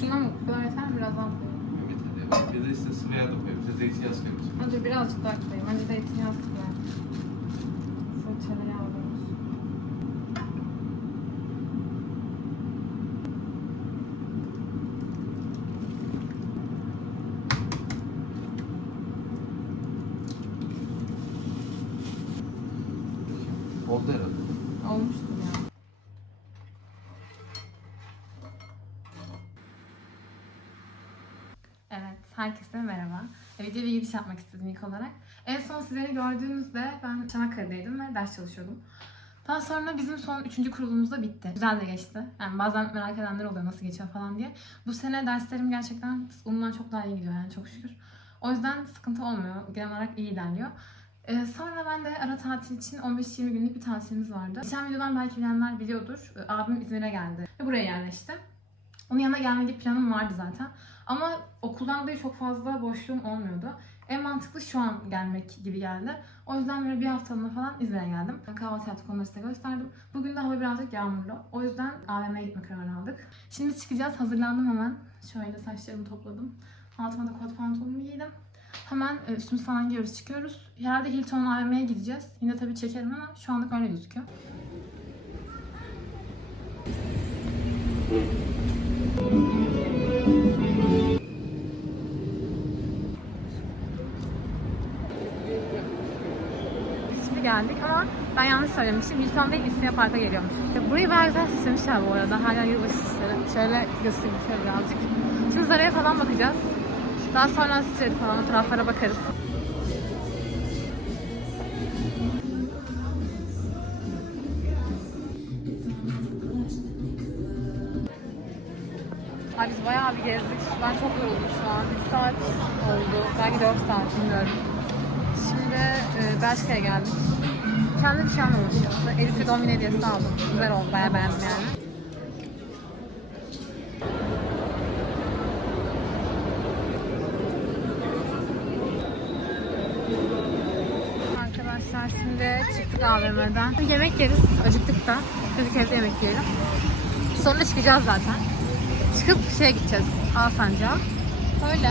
Şuna mı? Bu kadar yeter mi? Biraz daha koyayım. Evet, hadi. Bir de işte sıvı yağ da. Bir de zeytinyağı sıkıyoruz. Önce birazcık daha koyayım. Önce zeytinyağı sıkıyorum. Sonra tereyağı Evet, herkese merhaba. Videoya bir giriş yapmak istedim ilk olarak. En son sizleri gördüğünüzde ben Çanakkale'deydim ve ders çalışıyordum. Daha sonra bizim son üçüncü kurulumuz da bitti. Güzel de geçti. Yani bazen merak edenler oluyor nasıl geçiyor falan diye. Bu sene derslerim gerçekten umduğumdan çok daha iyi gidiyor yani çok şükür. O yüzden sıkıntı olmuyor. Genel olarak iyi ilerliyor. Ee, sonra ben de ara tatil için 15-20 günlük bir tatilimiz vardı. Geçen videodan belki bilenler biliyordur. Ee, Abim İzmir'e geldi ve buraya yerleşti. Onun yanına gelme gibi planım vardı zaten. Ama okuldan dolayı çok fazla boşluğum olmuyordu. En mantıklı şu an gelmek gibi geldi. O yüzden böyle bir haftalığına falan İzmir'e geldim. Kahvaltı yaptık onları size gösterdim. Bugün de hava birazcık yağmurlu. O yüzden AVM'ye gitme kararı aldık. Şimdi çıkacağız. Hazırlandım hemen. Şöyle saçlarımı topladım. Altıma da kot pantolonumu giydim. Hemen e, üstümüzü falan giyiyoruz çıkıyoruz. Herhalde Hilton AVM'ye gideceğiz. Yine tabii çekerim ama şu anlık öyle gözüküyor. Şimdi geldik ama ben yanlış söylemişim. Hilton değil İstinye Park'a geliyormuş. Burayı güzel süslemişler bu arada. Hala yılbaşı süsleri. Şöyle göstereyim şöyle birazcık. Şimdi Zara'ya falan bakacağız. Daha sonra Street falan o taraflara bakarız. Ay biz bayağı bir gezdik. Ben çok yoruldum şu an. 3 saat oldu. Belki 4 saat bilmiyorum. Şimdi e, Belçika'ya geldik. Kendi bir şey açıkçası. Elif'e doğum günü aldım. Güzel oldu. Bayağı beğendim yani. Arkadaşlar şimdi çıktık AVM'den. Yemek yeriz. Acıktık da. Dedik evde yemek yiyelim. Sonra çıkacağız zaten. Çıkıp şeye gideceğiz. Alsancak'a. Öyle.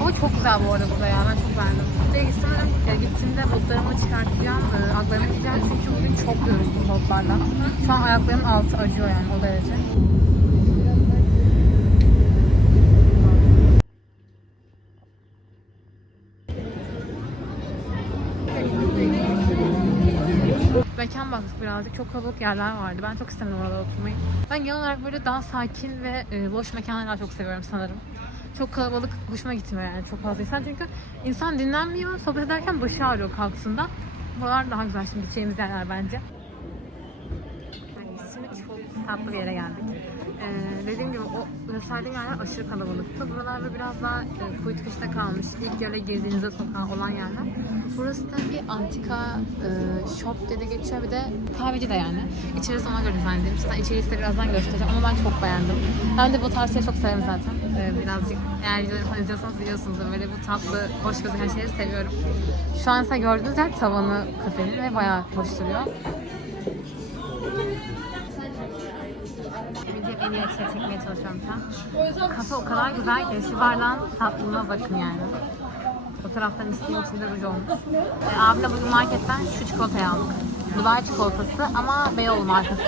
Ama çok güzel bu arada burada ya. Ben çok beğendim. Ve sanırım gittiğimde botlarımı çıkartacağım. E, aklarına gideceğim. Çünkü bugün çok yoruldum botlarla. Şu an ayaklarımın altı acıyor yani o derece. Mekan baktık birazcık. Çok kalabalık yerler vardı. Ben çok istemedim orada oturmayı. Ben genel olarak böyle daha sakin ve e, boş mekanları daha çok seviyorum sanırım. Çok kalabalık hoşuma gitmiyor yani çok fazla insan. Çünkü insan dinlenmiyor. Sohbet ederken başı ağrıyor kalktığında. Buralar daha güzel şimdi gideceğimiz yerler bence. Şimdi çok tatlı bir yere geldik. Ee, dediğim gibi o gösterdiğim yerler aşırı kalabalıktı. Buralar da biraz daha e, kuytu köşede kalmış. İlk yere girdiğinizde sokağa olan yerler. Burası da bir antika e, shop dedi geçiyor. Bir de kahveci de yani. İçerisi ona göre dizayn edilmiş. Zaten içeriği size birazdan göstereceğim ama ben çok beğendim. Ben de bu tarz şeyleri çok severim zaten. Ee, birazcık eğer videoları falan izliyorsanız biliyorsunuz böyle bu tatlı, hoş gözüken şeyleri seviyorum. Şu an size gördüğünüz yer tavanı kafenin ve bayağı hoş duruyor. Video en iyi açıya çekmeye çalışıyorum şu an. Kafe o kadar güzel ki şu bardağın tatlılığına bakın yani. Fotoğraftan istediğim içinde ruj olmuş. E, abimle bugün marketten şu çikolatayı aldık. Dubai çikolatası ama Beyoğlu markası.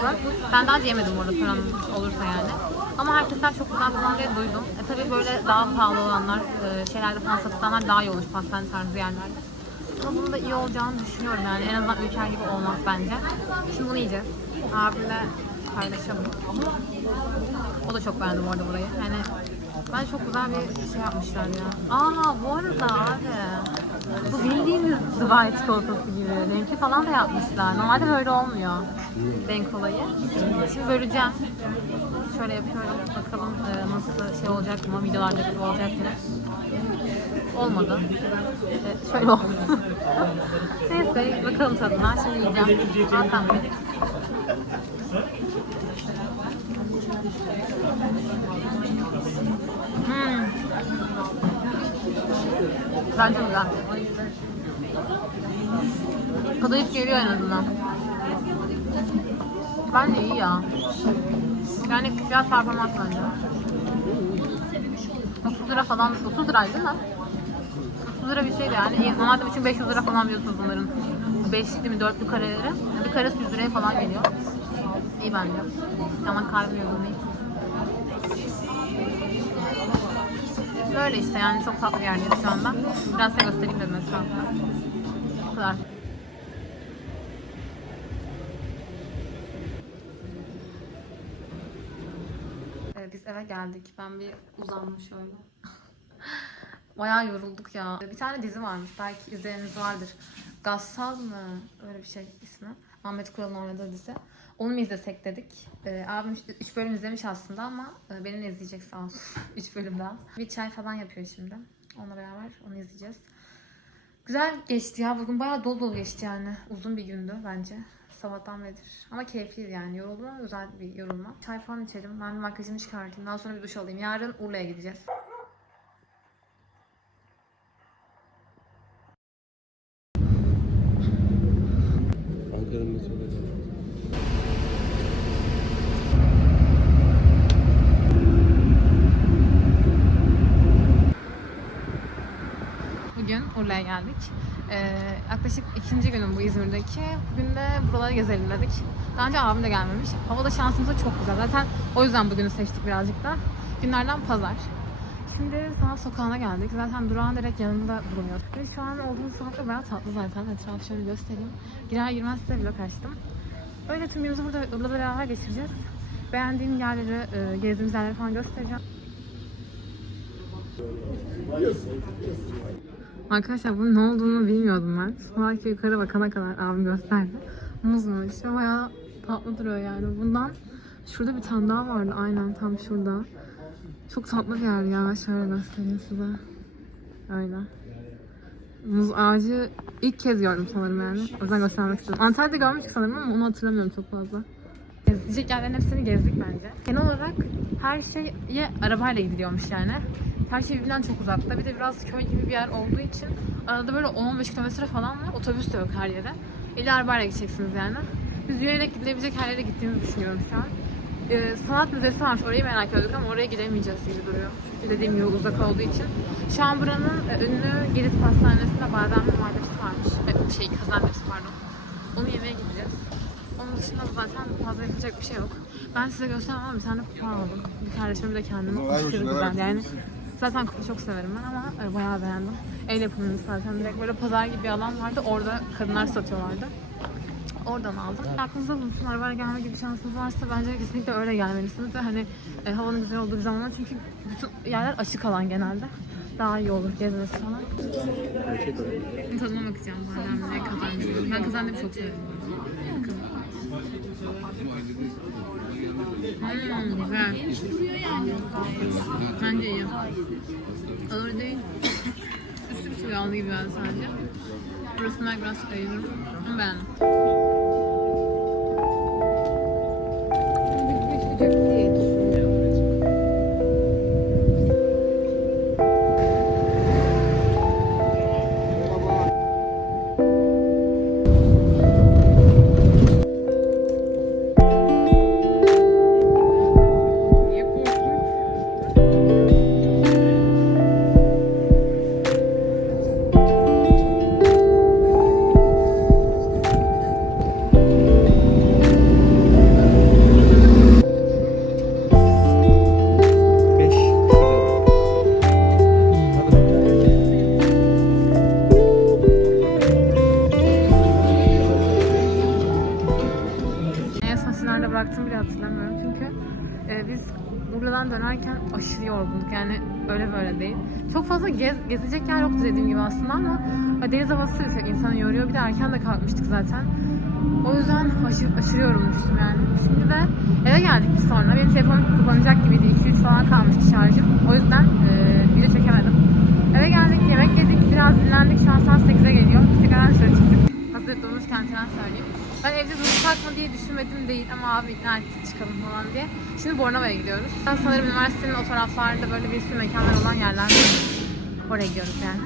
Ben daha önce yemedim orada param olursa yani. Ama herkesten çok güzel falan duydum. E tabii böyle daha pahalı olanlar, e, şeylerde falan satılanlar daha iyi olur pastane tarzı yerlerde. Ama bunun da iyi olacağını düşünüyorum yani. En azından ülker gibi olmaz bence. Şimdi bunu yiyeceğiz. Abimle paylaşalım. O da çok beğendi bu arada burayı. Yani ben çok güzel bir şey yapmışlar ya. Aa bu arada abi. Bu bildiğimiz Dubai çikolatası gibi. Renkli falan da yapmışlar. Normalde böyle olmuyor. Renk olayı. Şimdi böleceğim. Şöyle yapıyorum. Bakalım e, nasıl şey olacak mı? Videolarda gibi olacak mı? Olmadı. E, şöyle oldu. Neyse bakalım tadına. Şimdi yiyeceğim. Al sen de. Hmm. Bence güzel. Kadayıf geliyor en azından. Bence iyi ya. Yani fiyat performans bence. 30 lira falan, 30 liraydı değil mi? 30 lira bir şeydi yani. Normalde için 500 lira falan biliyorsunuz bunların. 5'li mi 4'lü kareleri. Bir karesi 100 liraya falan geliyor. İyi bence. Ama kalbim yorgun. Böyle işte yani çok tatlı bir şu anda. Biraz size göstereyim dedim etrafını. Bu kadar. Biz eve geldik. Ben bir uzandım şöyle. Bayağı yorulduk ya. Bir tane dizi varmış. Belki izleyeniniz vardır. Gassal mı? Öyle bir şey ismi. Ahmet Kural'ın oynadığı dizi. Onu mu izlesek dedik. Ee, abim 3 bölüm izlemiş aslında ama e, beni izleyecek sağ olsun. 3 bölüm daha. Bir çay falan yapıyor şimdi. Onunla beraber onu izleyeceğiz. Güzel geçti ya. Bugün bayağı dolu dolu geçti yani. Uzun bir gündü bence. Sabahtan beridir. Ama keyifliydi yani. Yoruldum ama güzel bir yorulma. Çay falan içelim. Ben makyajımı çıkartayım. Daha sonra bir duş alayım. Yarın Urla'ya gideceğiz. Ankara'nın metroda Bugün Urla'ya geldik. Ee, yaklaşık ikinci günüm bu İzmir'deki. Bugün de buraları gezelim dedik. Daha önce abim de gelmemiş. Hava da şansımıza çok güzel. Zaten o yüzden bugünü seçtik birazcık da. Günlerden pazar. Şimdi sanat sokağına geldik. Zaten durağın direkt yanında bulunuyoruz. Ve şu an olduğumuz sokak da bayağı tatlı zaten. Etrafı şöyle göstereyim. Girer girmez size vlog açtım. Öyle tüm günümüzü burada Urla'da beraber geçireceğiz. Beğendiğim yerleri, e, gezdiğimiz yerleri falan göstereceğim. Arkadaşlar bunun ne olduğunu bilmiyordum ben. Belki yukarı bakana kadar abim gösterdi. Muzmuş ve bayağı tatlı duruyor yani. Bundan şurada bir tane daha vardı aynen tam şurada. Çok tatlı bir yer ya. Şöyle göstereyim size. Öyle. Muz ağacı ilk kez gördüm sanırım yani. O yüzden göstermek istedim. Antalya'da görmüştük sanırım ama onu hatırlamıyorum çok fazla. Gezecek yerlerin hepsini gezdik bence. Genel olarak her şeye arabayla gidiliyormuş yani. Her şey birbirinden çok uzakta. Bir de biraz köy gibi bir yer olduğu için arada böyle 10-15 kilometre falan var. Otobüs de yok her yere. İlla arabayla gideceksiniz yani. Biz yürüyerek gidilebilecek her yere gittiğimizi düşünüyorum şu an. Ee, sanat müzesi varmış. Orayı merak ediyorduk ama oraya gidemeyeceğiz gibi duruyor. Çünkü dediğim gibi uzak olduğu için. Şu an buranın e, ünlü Girit Pastanesi'nde bademli muhallebisi varmış. E, şey, kazanlısı pardon. Onu yemeye gideceğiz. Onun dışında da zaten fazla yapacak bir şey yok. Ben size göstermem ama bir tane kupa aldım. Bir kardeşime de kendime aşırı güzel. Yani zaten kupa çok severim ben ama e, bayağı beğendim. El yapımıymış zaten. Direkt böyle pazar gibi bir alan vardı. Orada kadınlar satıyorlardı. Oradan aldım. Aklınızda bulunsun arabayla gelme gibi şansınız varsa bence kesinlikle öyle gelmelisiniz. Ve hani e, havanın güzel olduğu bir zamanlar çünkü bütün yerler açık alan genelde. Daha iyi olur gezmesi falan. Tadına bakacağım bademle kazandım. Ben kazandım çok severim. Hmm, güzel. Bence iyi. Ağır değil. Üstü bir tık yağlı gibi yani sadece. Burasından biraz kayırırım. Ama beğendim. E, biz buradan dönerken aşırı yorgunduk yani öyle böyle değil. Çok fazla gez, gezecek yer yoktu dediğim gibi aslında ama deniz havası insanı yoruyor. Bir de erken de kalkmıştık zaten. O yüzden aşırı, aşırı yorulmuştum yani. Şimdi de eve geldik biz sonra. Benim telefonum kapanacak gibiydi. 2-3 falan kalmıştı şarjım. O yüzden e, video çekemedim. Eve geldik, yemek yedik, biraz dinlendik. Şu an saat 8'e geliyor. Tekrar dışarı çıktık. Hazır dolmuş kantinen söyleyeyim. Ben evde dursak mı diye düşünmedim değil ama abi ikna çıkalım falan diye. Şimdi Bornova'ya gidiyoruz. Ben sanırım üniversitenin o taraflarında böyle bir sürü mekanlar olan yerler var. Oraya gidiyoruz yani.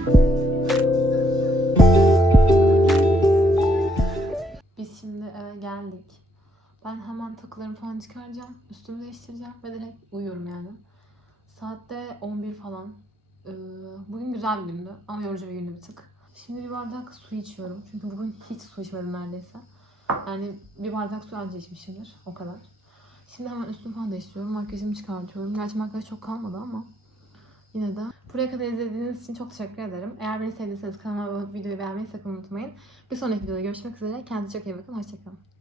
Biz şimdi eve geldik. Ben hemen takılarımı falan çıkaracağım. Üstümü değiştireceğim ve direkt uyuyorum yani. Saatte 11 falan. Ee, bugün güzel bir gündü ama yorucu bir gündü bir tık. Şimdi bir bardak su içiyorum. Çünkü bugün hiç su içmedim neredeyse. Yani bir bardak su anca içmişimdir. O kadar. Şimdi hemen üstümü falan değiştiriyorum. Makyajımı çıkartıyorum. Gerçi makyaj çok kalmadı ama yine de. Buraya kadar izlediğiniz için çok teşekkür ederim. Eğer beni sevdiyseniz kanalıma videoyu beğenmeyi sakın unutmayın. Bir sonraki videoda görüşmek üzere. Kendinize çok iyi bakın. Hoşçakalın.